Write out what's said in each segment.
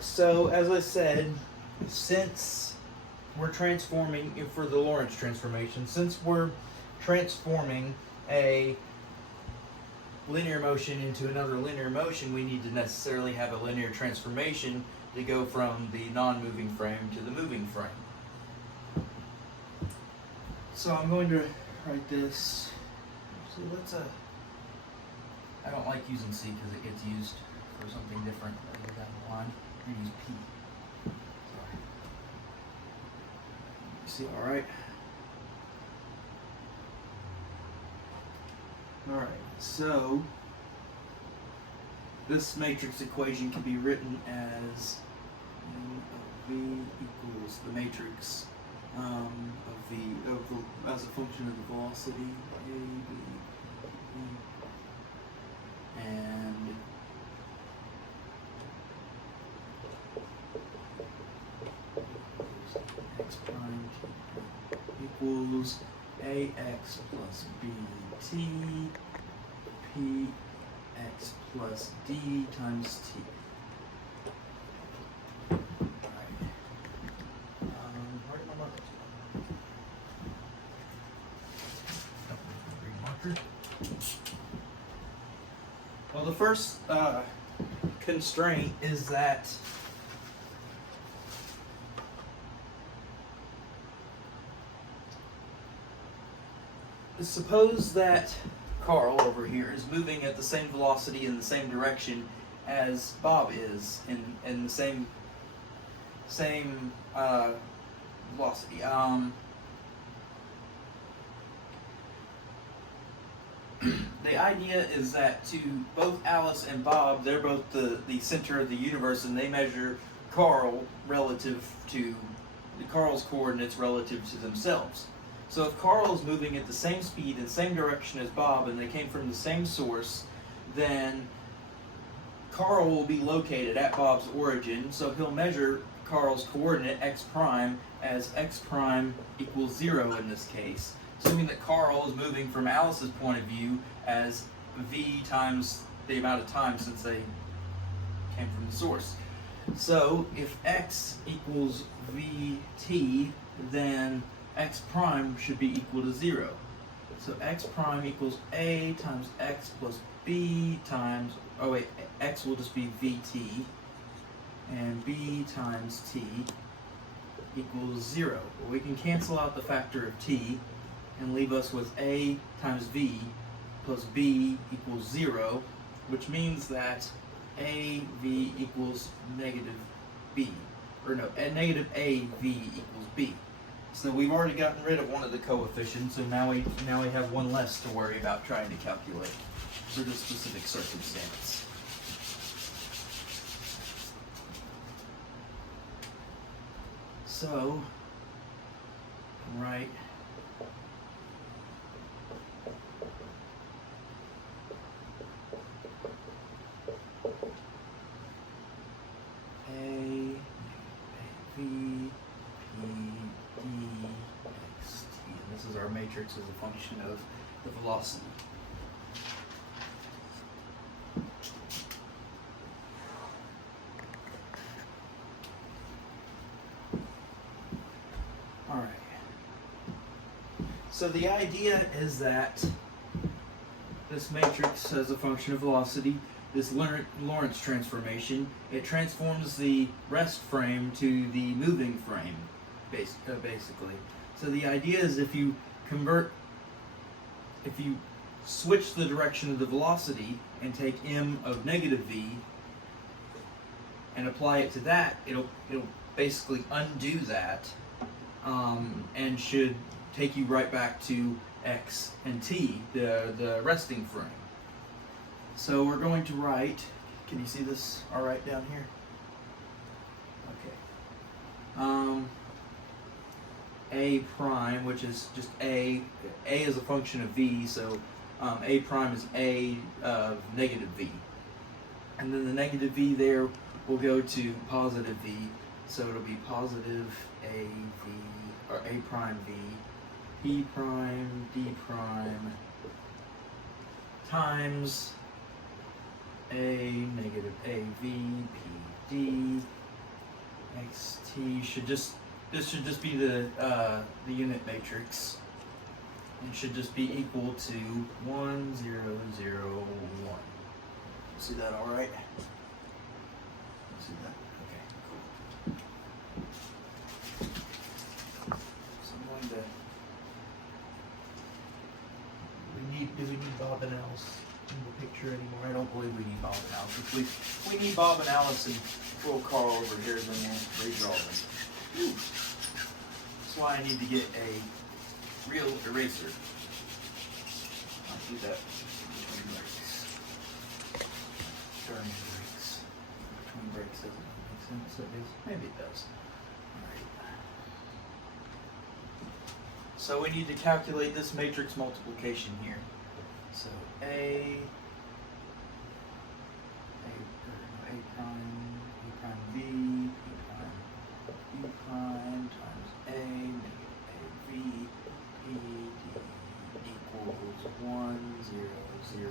Alright, so as I said, since we're transforming, for the Lorentz transformation, since we're transforming a linear motion into another linear motion, we need to necessarily have a linear transformation to go from the non-moving frame to the moving frame. So I'm going to write this. So let's I don't like using C because it gets used for something different later down the line. I'm going to use P. Sorry. See, alright. Alright, so this matrix equation can be written as M of V equals the matrix as a function of the velocity A, B, B, and x prime equals ax plus bt px plus d times t. Well, the first constraint is that suppose that Carl over here is moving at the same velocity in the same direction as Bob is in the same velocity. The idea is that to both Alice and Bob, they're both the center of the universe, and they measure Carl relative to Carl's coordinates relative to themselves. So if Carl is moving at the same speed and same direction as Bob, and they came from the same source, then Carl will be located at Bob's origin, so he'll measure Carl's coordinate x prime as x prime equals 0 in this case, assuming that Carl is moving from Alice's point of view as v times the amount of time since they came from the source. So if x equals vt, then x prime should be equal to 0. So x prime equals a times x plus b times, oh wait, x will just be vt, and b times t equals 0. Well, we can cancel out the factor of t and leave us with a times v plus b equals 0, which means that a v equals negative b, or no, negative a v equals b. So we've already gotten rid of one of the coefficients, so now we have one less to worry about trying to calculate for this specific circumstance. So, right. A, V, P, D, X, T. And this is our matrix as a function of the velocity. Alright. So the idea is that this matrix as a function of velocity, this Lorentz transformation, it transforms the rest frame to the moving frame, basically. So the idea is if you switch the direction of the velocity and take m of negative v and apply it to that, it'll basically undo that and should take you right back to x and t, the resting frame. So we're going to write, can you see this all right down here? Okay. A prime, which is just a is a function of v, so a prime is a of negative v. And then the negative v there will go to positive v, so it'll be positive a v, or a prime v, p prime, d prime, times a negative a v, p d, xt should just, this should just be the unit matrix. It should just be equal to 1, 0, 0, 1. See that all right? See that? Okay, cool. So I'm going to, do we need Bob and Alice in the picture anymore? I don't believe we need Bob and Alice. If we need Bob and Alice and little Carl over here, then we'll redraw them. Whew. That's why I need to get a real eraser. I'll do that between breaks. During breaks. Between breaks doesn't make sense, at least. Maybe it does. Alright. So we need to calculate this matrix multiplication here. So A prime V, E prime times A, negative A V, P, D equals 1, 0, 0, 1.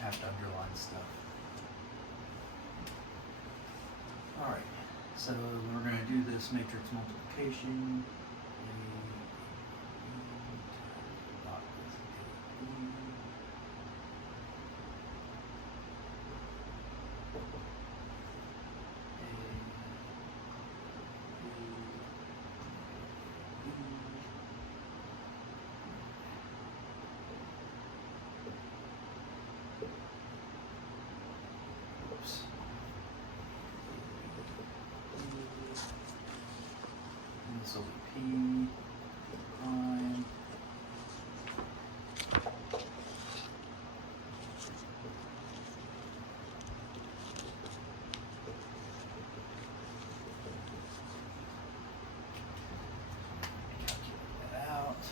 Have to underline stuff. Alright, so we're going to do this matrix multiplication. This will be P prime. Calculate that out.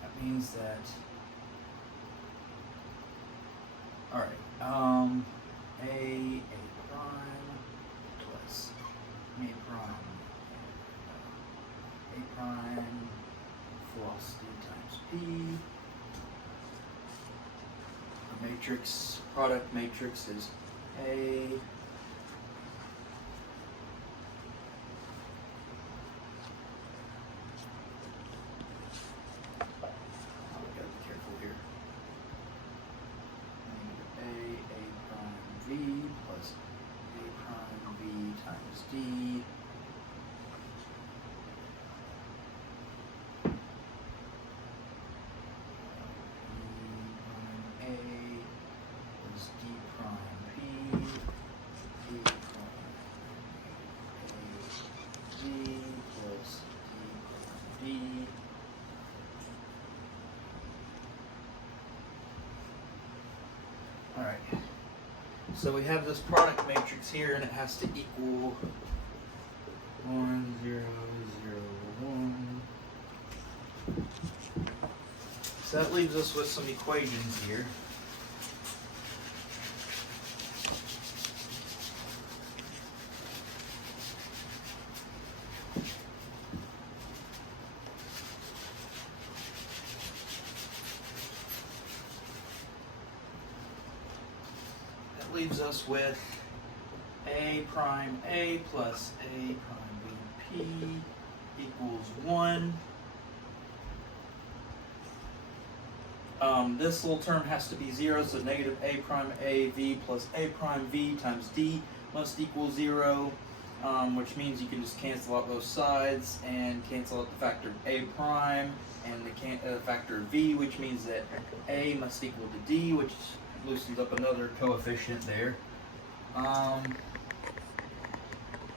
That means that, all right, A prime plus A prime velocity times P. The matrix, product matrix is A prime V plus A prime V times D. A is D prime P, D prime A, D plus D prime D. Alright, so we have this product matrix here and it has to equal 1, 0, 0, 1. So that leaves us with some equations here. That leaves us with A prime A plus A prime B P equals 1. This little term has to be 0, so negative A prime A V plus A prime V times D must equal 0, which means you can just cancel out both sides and cancel out the factor A prime and the factor V, which means that A must equal to D, which loosens up another coefficient there.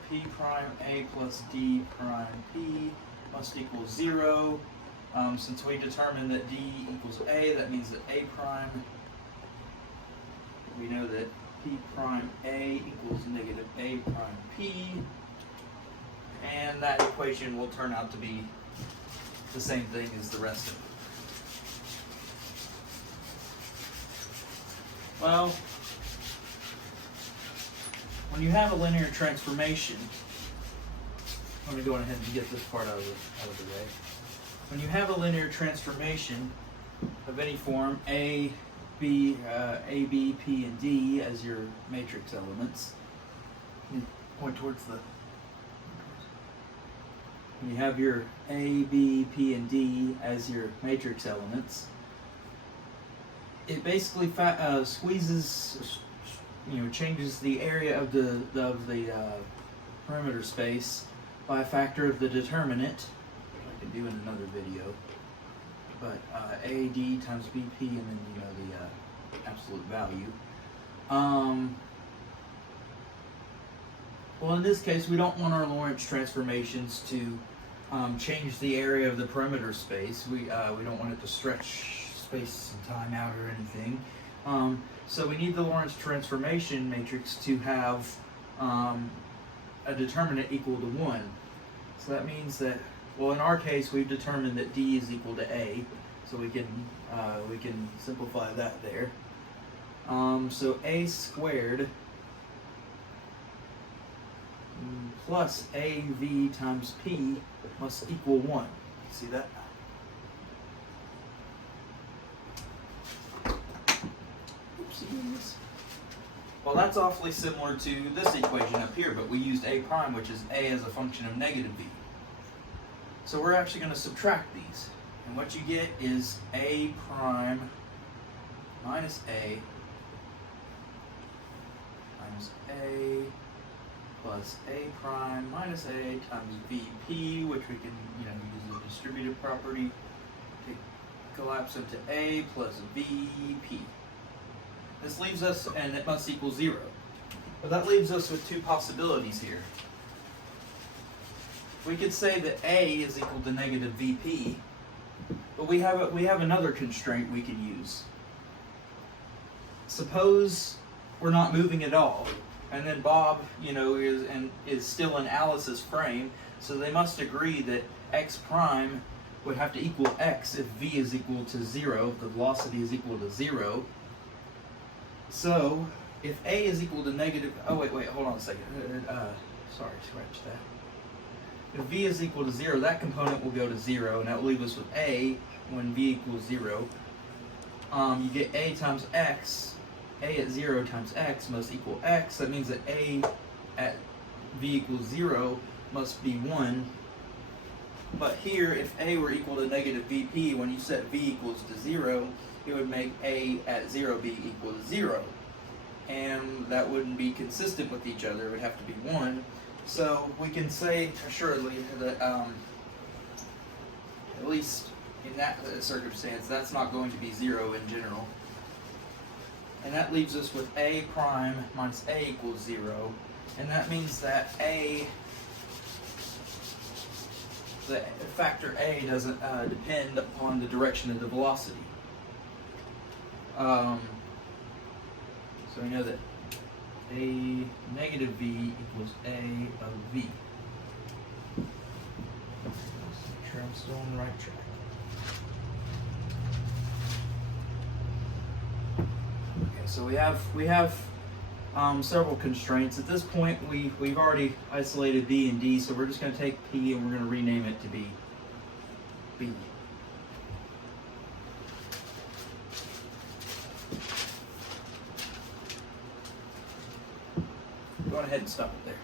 P prime A plus D prime P must equal 0. Since we determined that D equals A, that means that A prime, we know that P prime A equals negative A prime P, and that equation will turn out to be the same thing as the rest of it. Well, when you have a linear transformation, let me go ahead and get this part out of the way. When you have a linear transformation of any form, A B, A, B, P, and D as your matrix elements. You point towards the. When you have your A, B, P, and D as your matrix elements, it basically squeezes, changes the area of the perimeter space by a factor of the determinant. I can do in another video, but AD times BP and then the absolute value. Well, in this case, we don't want our Lorentz transformations to change the area of the perimeter space. We don't want it to stretch space and time out or anything. So we need the Lorentz transformation matrix to have a determinant equal to 1. So that means that, well, in our case, we've determined that D is equal to A. So we can simplify that there. So A squared plus AV times P must equal 1. See that? Oopsies. Well, that's awfully similar to this equation up here, but we used A prime, which is A as a function of negative V. So we're actually going to subtract these. And what you get is A prime minus A times A plus A prime minus A times VP, which we can use the distributive property to collapse into A plus VP. This leaves us, and it must equal 0. But that leaves us with two possibilities here. We could say that A is equal to negative VP, but we have another constraint we can use. Suppose we're not moving at all, and then Bob, is still in Alice's frame, so they must agree that X prime would have to equal X if V is equal to 0, if the velocity is equal to 0. So, if A is equal to negative, hold on a second. Sorry, scratch that. If V is equal to 0, that component will go to 0, and that will leave us with A when V equals 0. You get A times X. A at 0 times X must equal X. That means that A at V equals 0 must be 1. But here, if A were equal to negative VP, when you set V equals to 0, it would make A at 0 be equal to 0. And that wouldn't be consistent with each other. It would have to be 1. So we can say assuredly that at least in that circumstance, that's not going to be 0 in general. And that leaves us with A prime minus A equals 0. And that means that the factor A doesn't depend upon the direction of the velocity. So we know that A negative V equals A of V. Make sure I'm still on the right track. Okay, so we have several constraints. At this point, we've already isolated B and D, so we're just going to take P and we're going to rename it to be B. Go ahead and stop it there.